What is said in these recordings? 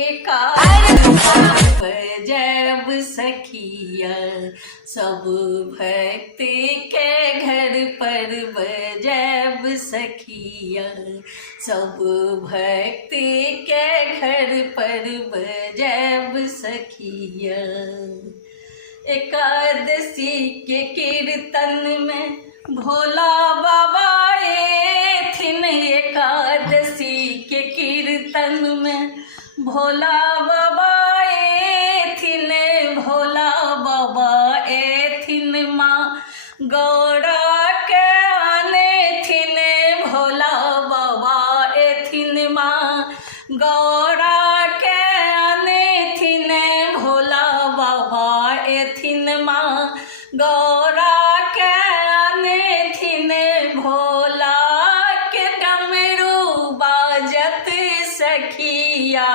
एकादश जब सखिया सब भक्ति के घर पर जब सखिया सब भक्ति के घर पर जब सखिया एकादशी के कीर्तन में भोला बाबा थिन। एकादशी के कीर्तन में भोला बाबा थिन। भोला बाबा थिन माँ गौड़ा के आने थिन। भोला बाबा थिन माँ गौड़ा के आने थिन। भोला बाबा थिन माँ गौरा के आने थिन। भोला के डमरू बाजत सखिया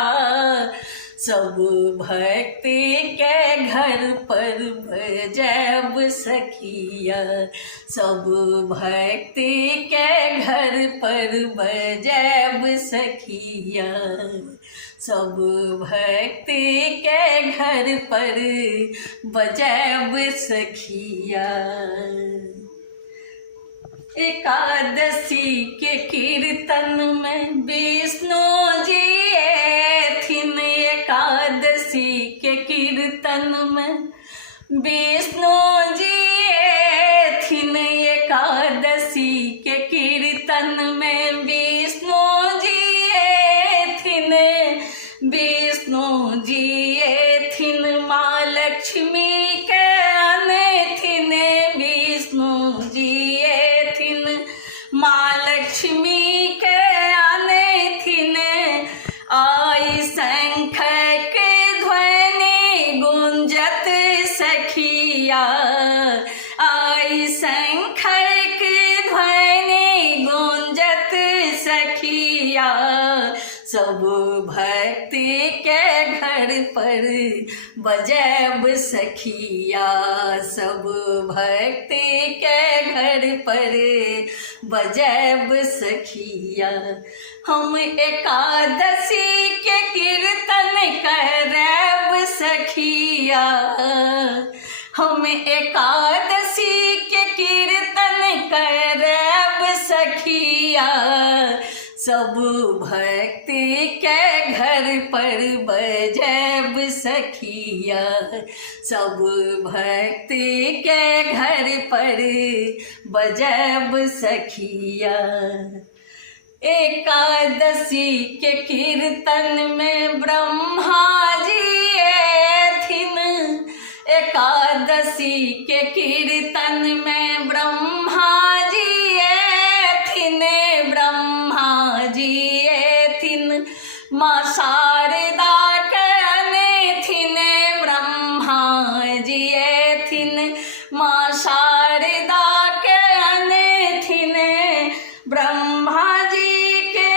सब भक्ति के घर पर जब सखिया सब भक्ति के घर पर जब सखिया सब भक्ति के घर पर बजब सखिया। एकादशी के कीर्तन में विष्णु जी थिन। एकादशी के कीर्तन में विष्णु जी थिन। एकादशी के कीर्तन में विष्णु जी थिन। विष्णु जी थिन माँ लक्ष्मी के आने थिन। विष्णु जी थिन माँ लक्ष्मी के आने थिन। आई शंख के ध्वनि गुंजत सखिया आई शंख के ध्वनि गुंजत सखिया सब भक्ति के घर पर बजब सखिया सब भक्ति के घर पर बजब सखिया। हम एकादशी के कीर्तन करब सखिया हम एकादशी के कीर्तन करब सखिया सब भक्ति के घर पर बजब सखिया सब भक्ति के घर पर बजब सखिया। एकादशी के कीर्तन में ब्रह्मा जी थिन। एकादशी के कीर्तन में ब्रह्मा जी थिन। ब्रह्मा जी थिन माँ शारदा के आने थिन। ब्रह्मा जी थिन माँ शारदा के आने थिन। ब्रह्मा जी के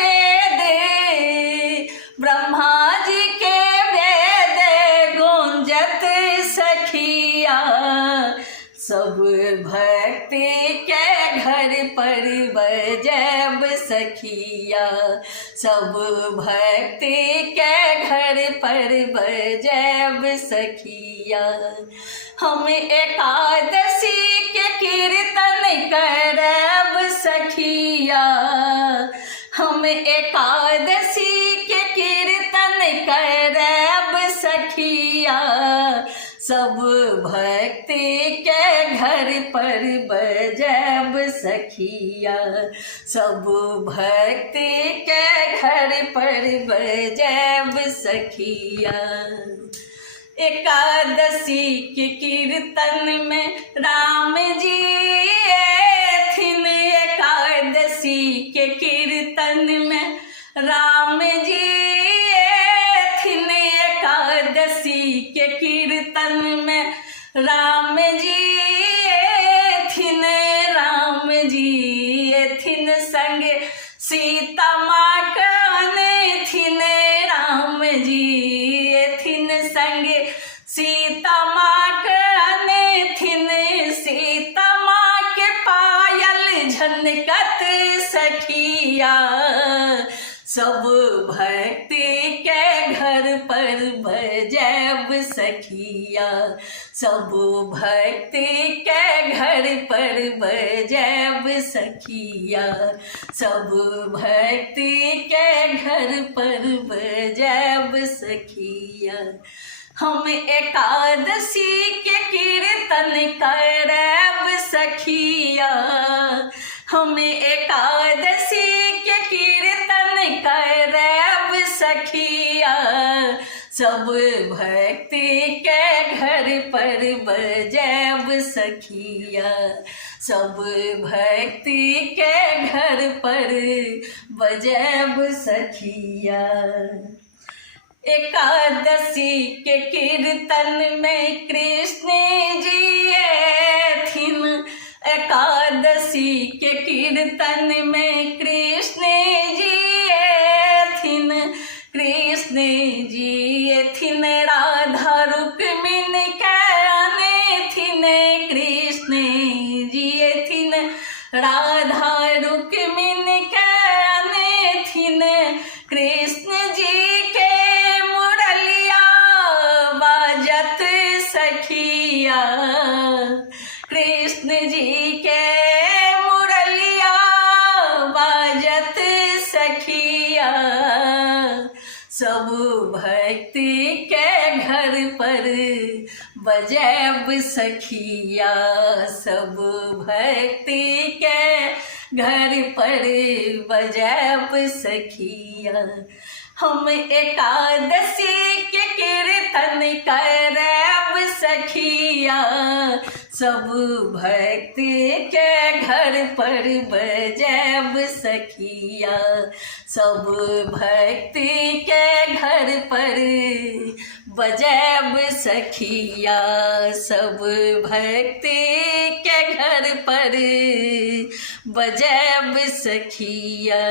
वेद ब्रह्मा जी के वेद गुंजत सखिया सब भक्ति के घर पर बजब सखिया सब भक्ति के घर पर बजब सखिया। हम एकादशी के कीर्तन करब सखिया हम एकादशी के कीर्तन करब सखिया सब भक्ति के घर पर बजब सखिया सब भक्ति के घर पर बजब सखिया। एकादशी के कीर्तन में राम जी थिन। एकादशी के कीर्तन में राम जी थिन। एकादशी के कीर्तन में राम जी थिन। राम जी थिन संग सीता माँ काने थिन। राम जी थिन संग सीता माँ काने थिन। सीता माँ के पायल छनकत सखिया, सब भक्ति के घर पर बजैब सखिया, सब भक्ति के घर पर बजैब सखिया, सब भक्ति के घर पर बजैब सखिया। हम एकादशी के कीर्तन करब सखिया, हम एकादशी के कीर्तन करब सखिया, सब भक्ति के घर पर बजैब सखिया, सब भक्ति के घर पर बजैब सखिया। एकादशी के कीर्तन में कृष्ण जी एथिन, एकादशी के कीर्तन में कृष्ण जी एथिन, कृष्ण जी एथिन राधा रुक्मिणी के अनेथिन, कृष्ण जी एथिन राधा रुक्मिणी के अनेथिन, कृष्ण जी सखिया, कृष्ण जी के मुरलिया बाजत सखिया, सब भक्ति के घर पर बजैब सखिया, सब भक्ति के घर पर बजैब सखिया। हम एकादशी के कीर्तन करब सखिया, सब भक्ति के घर पर बजैब सखिया, सब भक्ति के घर पर बजैब सखिया, सब भक्ति के घर पर बजैब सखिया।